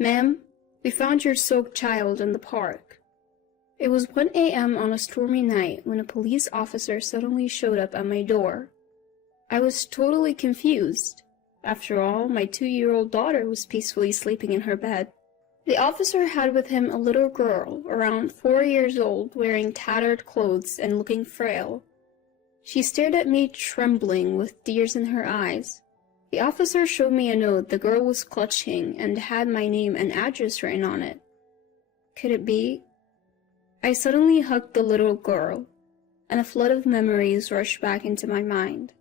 "Ma'am, we found your soaked child in the park." It was 1 a.m. on a stormy night when a police officer suddenly showed up at my door. I was totally confused. After all, my 2-year-old daughter was peacefully sleeping in her bed. The officer had with him a little girl, around 4 years old, wearing tattered clothes and looking frail. She stared at me trembling with tears in her eyes. The officer showed me a note the girl was clutching and had my name and address written on it. Could it be? I suddenly hugged the little girl, and a flood of memories rushed back into my mind.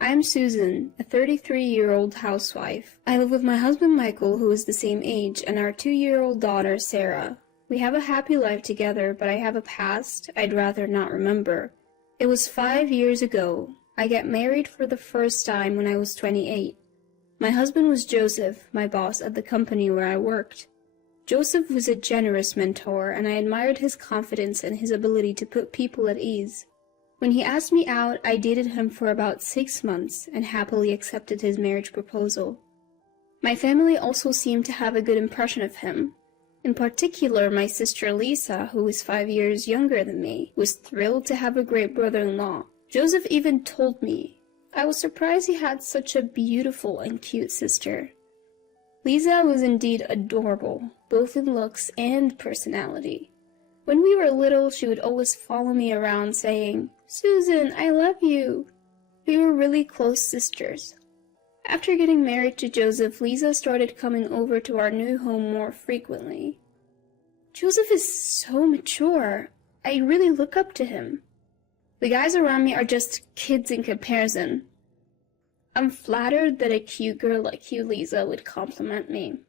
I am Susan, a 33-year-old housewife. I live with my husband Michael, who is the same age, and our 2-year-old daughter Sarah. We have a happy life together, but I have a past I'd rather not remember. It was 5 years ago. I got married for the first time when I was 28. My husband was Joseph, my boss at the company where I worked. Joseph was a generous mentor, and I admired his confidence and his ability to put people at ease. When he asked me out, I dated him for about 6 months and happily accepted his marriage proposal. My family also seemed to have a good impression of him. In particular, my sister Lisa, who is 5 years younger than me, was thrilled to have a great brother-in-law. Joseph even told me I was surprised he had such a beautiful and cute sister. Lisa was indeed adorable, both in looks and personality. When we were little, she would always follow me around saying, "Susan, I love you." We were really close sisters. After getting married to Joseph, Lisa started coming over to our new home more frequently. Joseph is so mature. I really look up to him. The guys around me are just kids in comparison. I'm flattered that a cute girl like you, Lisa, would compliment me.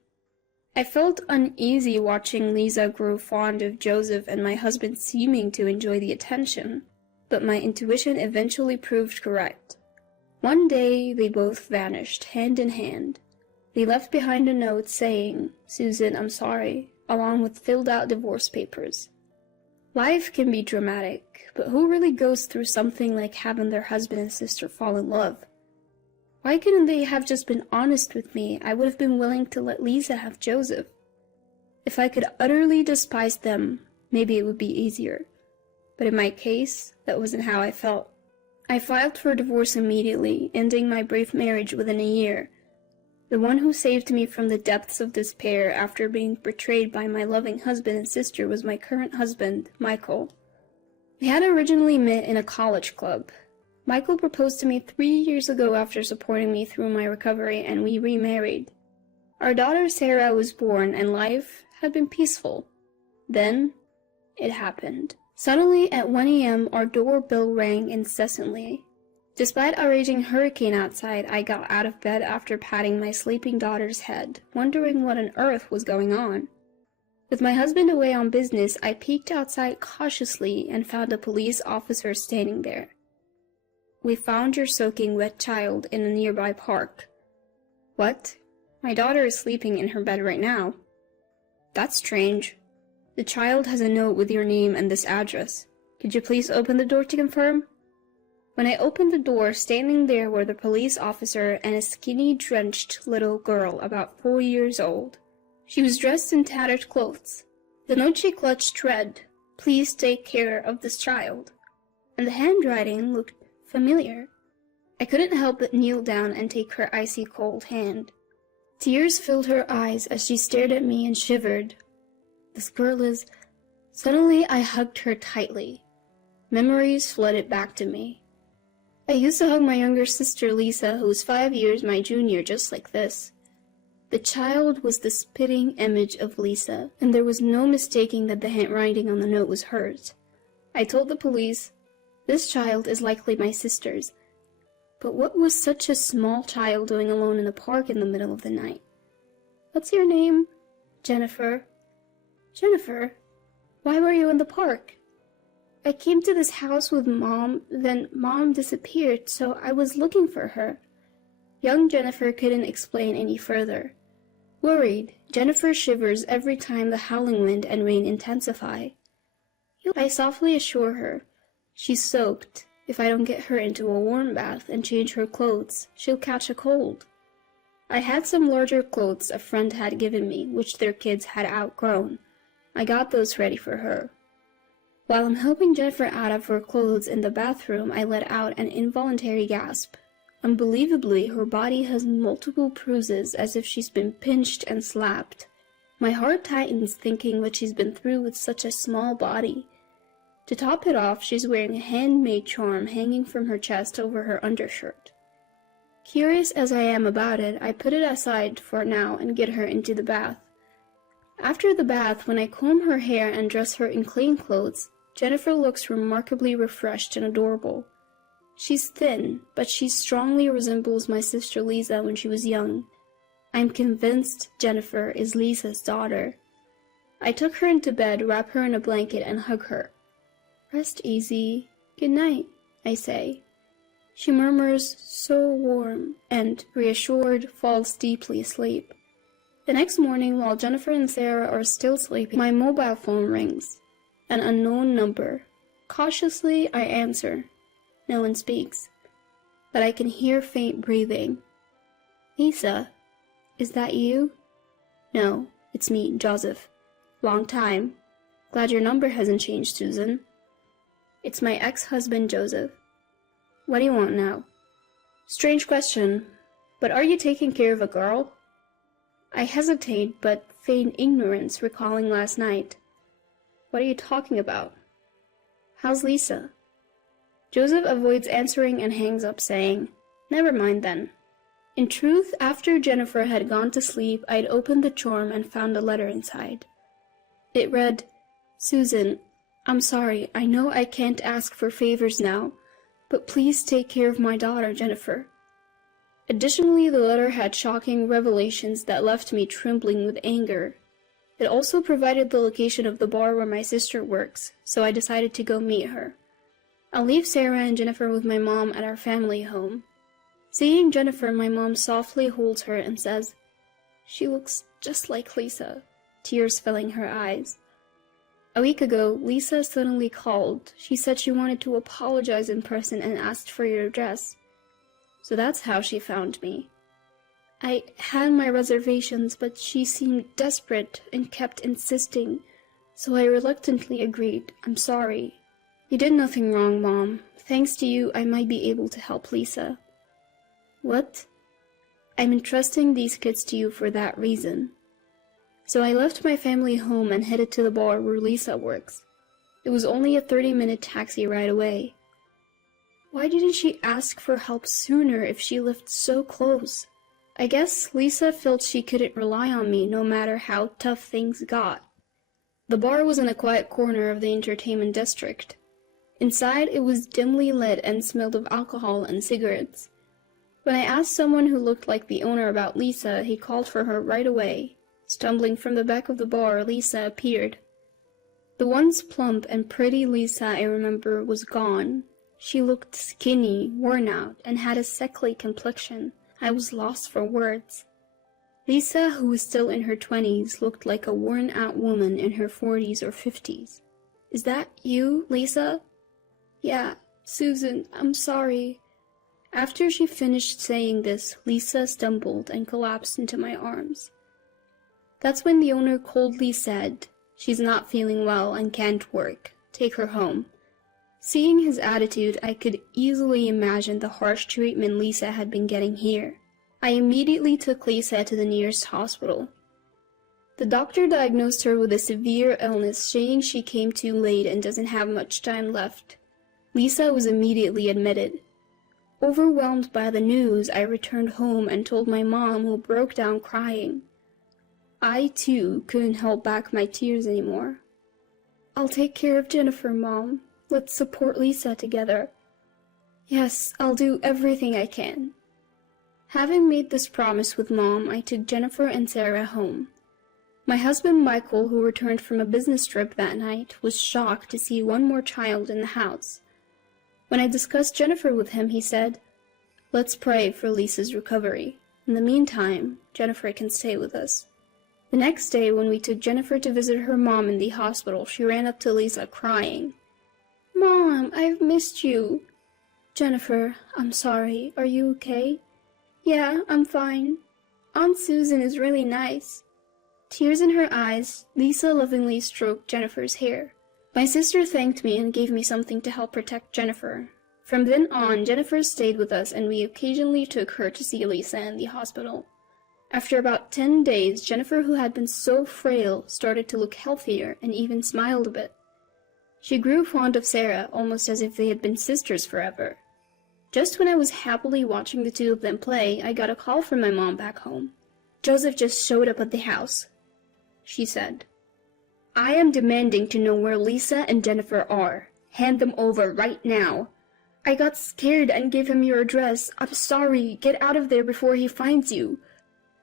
I felt uneasy watching Lisa grow fond of Joseph and my husband seeming to enjoy the attention, but my intuition eventually proved correct. One day, they both vanished, hand in hand. They left behind a note saying, "Susan, I'm sorry," along with filled-out divorce papers. Life can be dramatic, but who really goes through something like having their husband and sister fall in love? Why couldn't they have just been honest with me? I would have been willing to let Lisa have Joseph. If I could utterly despise them, maybe it would be easier. But in my case, that wasn't how I felt. I filed for divorce immediately, ending my brief marriage within a year. The one who saved me from the depths of despair after being betrayed by my loving husband and sister was my current husband, Michael. We had originally met in a college club. Michael proposed to me 3 years ago after supporting me through my recovery, and we remarried. Our daughter Sarah was born, and life had been peaceful. Then, it happened. Suddenly, at 1 a.m., our doorbell rang incessantly. Despite a raging hurricane outside, I got out of bed after patting my sleeping daughter's head, wondering what on earth was going on. With my husband away on business, I peeked outside cautiously and found a police officer standing there. "We found your soaking wet child in a nearby park." "What? My daughter is sleeping in her bed right now." "That's strange. The child has a note with your name and this address. Could you please open the door to confirm?" When I opened the door, standing there were the police officer and a skinny, drenched little girl about 4 years old. She was dressed in tattered clothes. The note she clutched read, "Please take care of this child," and the handwriting looked familiar. I couldn't help but kneel down and take her icy cold hand. Tears filled her eyes as she stared at me and shivered. This girl is... Suddenly I hugged her tightly. Memories flooded back to me. I used to hug my younger sister Lisa, who was 5 years my junior, just like this. The child was the spitting image of Lisa, and there was no mistaking that the handwriting on the note was hers. I told the police, "This child is likely my sister's." But what was such a small child doing alone in the park in the middle of the night? "What's your name?" "Jennifer." "Jennifer? Why were you in the park?" "I came to this house with Mom, then Mom disappeared, so I was looking for her." Young Jennifer couldn't explain any further. Worried, Jennifer shivers every time the howling wind and rain intensify. I softly assure her, "She's soaked. If I don't get her into a warm bath and change her clothes, she'll catch a cold." I had some larger clothes a friend had given me, which their kids had outgrown. I got those ready for her. While I'm helping Jennifer out of her clothes in the bathroom, I let out an involuntary gasp. Unbelievably, her body has multiple bruises as if she's been pinched and slapped. My heart tightens thinking what she's been through with such a small body. To top it off, she's wearing a handmade charm hanging from her chest over her undershirt. Curious as I am about it, I put it aside for now and get her into the bath. After the bath, when I comb her hair and dress her in clean clothes, Jennifer looks remarkably refreshed and adorable. She's thin, but she strongly resembles my sister Lisa when she was young. I'm convinced Jennifer is Lisa's daughter. I took her into bed, wrap her in a blanket, and hug her. "Rest easy. Good night," I say. She murmurs, "So warm," and, reassured, falls deeply asleep. The next morning, while Jennifer and Sarah are still sleeping, my mobile phone rings. An unknown number. Cautiously, I answer. No one speaks, but I can hear faint breathing. "Lisa, is that you?" "No, it's me, Joseph. Long time. Glad your number hasn't changed, Susan." "It's my ex-husband, Joseph." "What do you want now?" "Strange question, but are you taking care of a girl?" I hesitate, but feign ignorance, recalling last night. "What are you talking about?" "How's Lisa?" Joseph avoids answering and hangs up, saying, "Never mind then." In truth, after Jennifer had gone to sleep, I'd opened the charm and found a letter inside. It read, "Susan, I'm sorry, I know I can't ask for favors now, but please take care of my daughter, Jennifer." Additionally, the letter had shocking revelations that left me trembling with anger. It also provided the location of the bar where my sister works, so I decided to go meet her. I'll leave Sarah and Jennifer with my mom at our family home. Seeing Jennifer, my mom softly holds her and says, "She looks just like Lisa," tears filling her eyes. A week ago, Lisa suddenly called. She said she wanted to apologize in person and asked for your address. So that's how she found me. I had my reservations, but she seemed desperate and kept insisting, so I reluctantly agreed. "I'm sorry." "You did nothing wrong, Mom. Thanks to you, I might be able to help Lisa." "What?" "I'm entrusting these kids to you for that reason." So I left my family home and headed to the bar where Lisa works. It was only a 30-minute taxi ride away. Why didn't she ask for help sooner if she lived so close? I guess Lisa felt she couldn't rely on me no matter how tough things got. The bar was in a quiet corner of the entertainment district. Inside, it was dimly lit and smelled of alcohol and cigarettes. When I asked someone who looked like the owner about Lisa, he called for her right away. Stumbling from the back of the bar, Lisa appeared. The once plump and pretty Lisa I remember was gone. She looked skinny, worn out, and had a sickly complexion. I was lost for words. Lisa, who was still in her 20s, looked like a worn-out woman in her 40s or 50s. "Is that you, Lisa?" "Yeah, Susan, I'm sorry." After she finished saying this, Lisa stumbled and collapsed into my arms. That's when the owner coldly said, "She's not feeling well and can't work. Take her home." Seeing his attitude, I could easily imagine the harsh treatment Lisa had been getting here. I immediately took Lisa to the nearest hospital. The doctor diagnosed her with a severe illness, saying she came too late and doesn't have much time left. Lisa was immediately admitted. Overwhelmed by the news, I returned home and told my mom, who broke down crying. I, too, couldn't hold back my tears anymore. "I'll take care of Jennifer, Mom. Let's support Lisa together." "Yes, I'll do everything I can." Having made this promise with Mom, I took Jennifer and Sarah home. My husband Michael, who returned from a business trip that night, was shocked to see one more child in the house. When I discussed Jennifer with him, he said, "Let's pray for Lisa's recovery. In the meantime, Jennifer can stay with us." The next day, when we took Jennifer to visit her mom in the hospital, she ran up to Lisa crying. "Mom, I've missed you." "Jennifer, I'm sorry. Are you okay?" "Yeah, I'm fine." Aunt Susan is really nice." Tears in her eyes, Lisa lovingly stroked Jennifer's hair. My sister thanked me and gave me something to help protect Jennifer. From then on, Jennifer stayed with us and we occasionally took her to see Lisa in the hospital. After about 10 days, Jennifer, who had been so frail, started to look healthier and even smiled a bit. She grew fond of Sarah, almost as if they had been sisters forever. Just when I was happily watching the two of them play, I got a call from my mom back home. "Joseph just showed up at the house," she said. "I am demanding to know where Lisa and Jennifer are. Hand them over right now." "I got scared and gave him your address. I'm sorry. Get out of there before he finds you."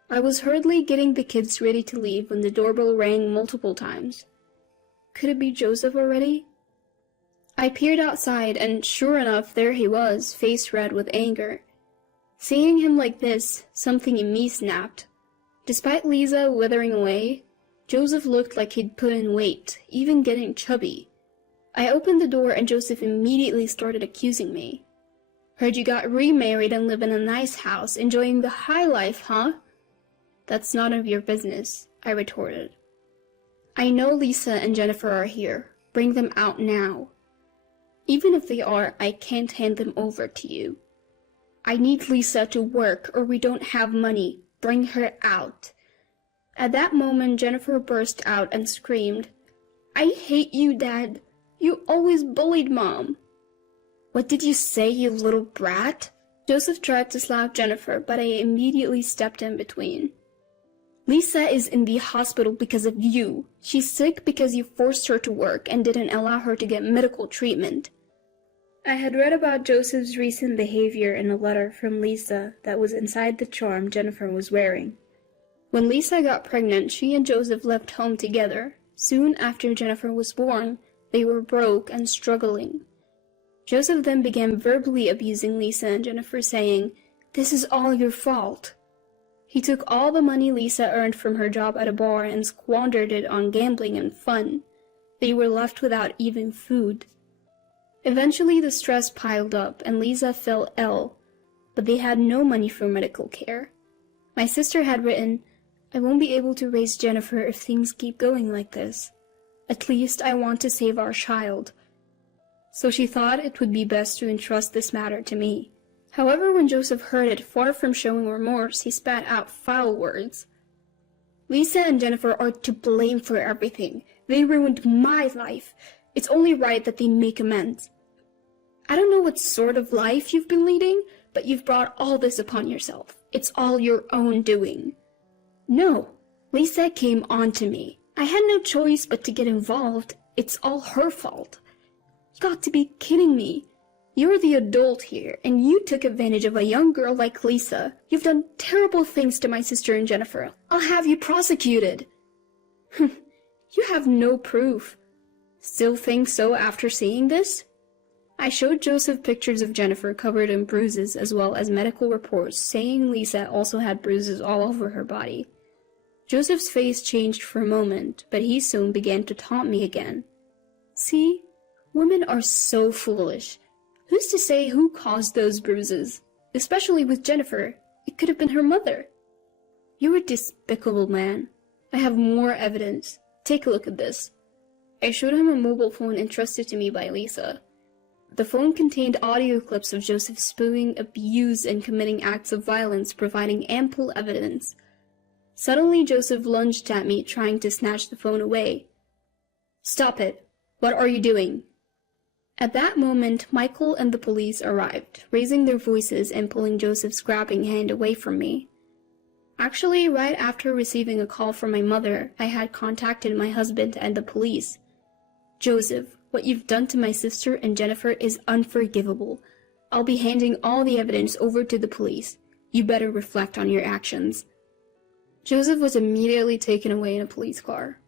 I was hurriedly getting the kids ready to leave when the doorbell rang multiple times. Could it be Joseph already? I peered outside, and sure enough, there he was, face red with anger. Seeing him like this, something in me snapped. Despite Lisa withering away, Joseph looked like he'd put in weight, even getting chubby. I opened the door and Joseph immediately started accusing me. "Heard you got remarried and live in a nice house, enjoying the high life, huh?" "That's none of your business," I retorted. "I know Lisa and Jennifer are here. Bring them out now." "Even if they are, I can't hand them over to you." "I need Lisa to work or we don't have money. Bring her out." At that moment, Jennifer burst out and screamed, "I hate you, Dad. You always bullied Mom." "What did you say, you little brat?" Joseph tried to slap Jennifer, but I immediately stepped in between. "Lisa is in the hospital because of you. She's sick because you forced her to work and didn't allow her to get medical treatment." I had read about Joseph's recent behavior in a letter from Lisa that was inside the charm Jennifer was wearing. When Lisa got pregnant, she and Joseph left home together. Soon after Jennifer was born, they were broke and struggling. Joseph then began verbally abusing Lisa and Jennifer, saying, "This is all your fault." He took all the money Lisa earned from her job at a bar and squandered it on gambling and fun. They were left without even food. Eventually the stress piled up and Lisa fell ill, but they had no money for medical care. My sister had written, "I won't be able to raise Jennifer if things keep going like this. At least I want to save our child." So she thought it would be best to entrust this matter to me. However, when Joseph heard it, far from showing remorse, he spat out foul words. "Lisa and Jennifer are to blame for everything. They ruined my life. It's only right that they make amends. I don't know what sort of life you've been leading, but you've brought all this upon yourself. It's all your own doing." "No, Lisa came on to me. I had no choice but to get involved. It's all her fault." "You got to be kidding me. You're the adult here, and you took advantage of a young girl like Lisa. You've done terrible things to my sister and Jennifer. I'll have you prosecuted." "You have no proof. Still think so after seeing this?" I showed Joseph pictures of Jennifer covered in bruises as well as medical reports saying Lisa also had bruises all over her body. Joseph's face changed for a moment, but he soon began to taunt me again. "See? Women are so foolish. Who's to say who caused those bruises? Especially with Jennifer. It could have been her mother." "You're a despicable man. I have more evidence. Take a look at this." I showed him a mobile phone entrusted to me by Lisa. The phone contained audio clips of Joseph spewing abuse and committing acts of violence, providing ample evidence. Suddenly, Joseph lunged at me, trying to snatch the phone away. "Stop it! What are you doing?" At that moment, Michael and the police arrived, raising their voices and pulling Joseph's grabbing hand away from me. Actually, right after receiving a call from my mother, I had contacted my husband and the police. "Joseph, what you've done to my sister and Jennifer is unforgivable. I'll be handing all the evidence over to the police. You better reflect on your actions." Joseph was immediately taken away in a police car.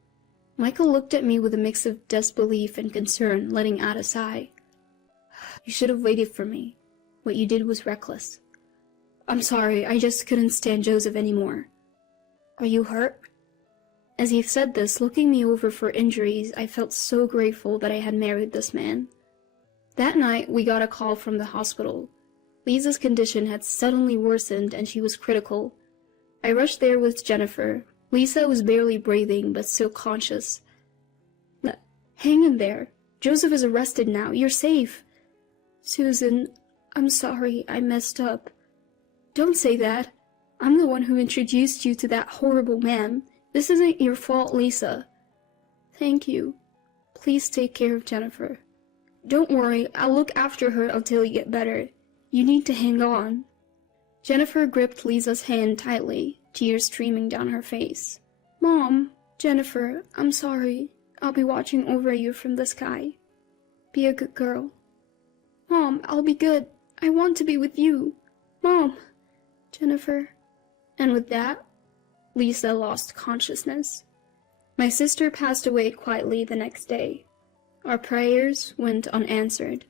Michael looked at me with a mix of disbelief and concern, letting out a sigh. "You should have waited for me. What you did was reckless. I'm sorry, I just couldn't stand Joseph anymore." "Are you hurt?" As he said this, looking me over for injuries, I felt so grateful that I had married this man. That night, we got a call from the hospital. Lisa's condition had suddenly worsened and she was critical. I rushed there with Jennifer. Lisa was barely breathing, but still conscious. Hang in there. Joseph is arrested now. You're safe. Susan, I'm sorry. I messed up. Don't say that. I'm the one who introduced you to that horrible man. This isn't your fault, Lisa. Thank you. Please take care of Jennifer. Don't worry. I'll look after her until you get better. You need to hang on. Jennifer gripped Lisa's hand tightly, tears streaming down her face. Mom, Jennifer, I'm sorry. I'll be watching over you from the sky. Be a good girl. Mom, I'll be good. I want to be with you. Mom, Jennifer. And with that, Lisa lost consciousness. My sister passed away quietly the next day. Our prayers went unanswered.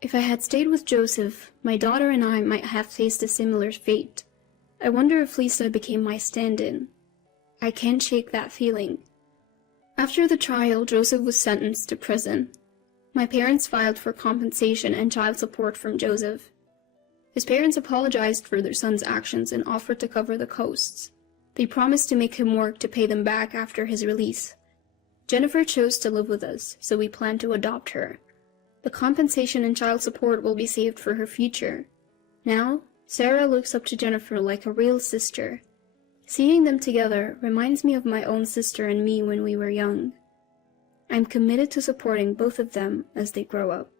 If I had stayed with Joseph, my daughter and I might have faced a similar fate. I wonder if Lisa became my stand-in. I can't shake that feeling. After the trial, Joseph was sentenced to prison. My parents filed for compensation and child support from Joseph. His parents apologized for their son's actions and offered to cover the costs. They promised to make him work to pay them back after his release. Jennifer chose to live with us, so we plan to adopt her. The compensation and child support will be saved for her future. Now, Sarah looks up to Jennifer like a real sister. Seeing them together reminds me of my own sister and me when we were young. I'm committed to supporting both of them as they grow up.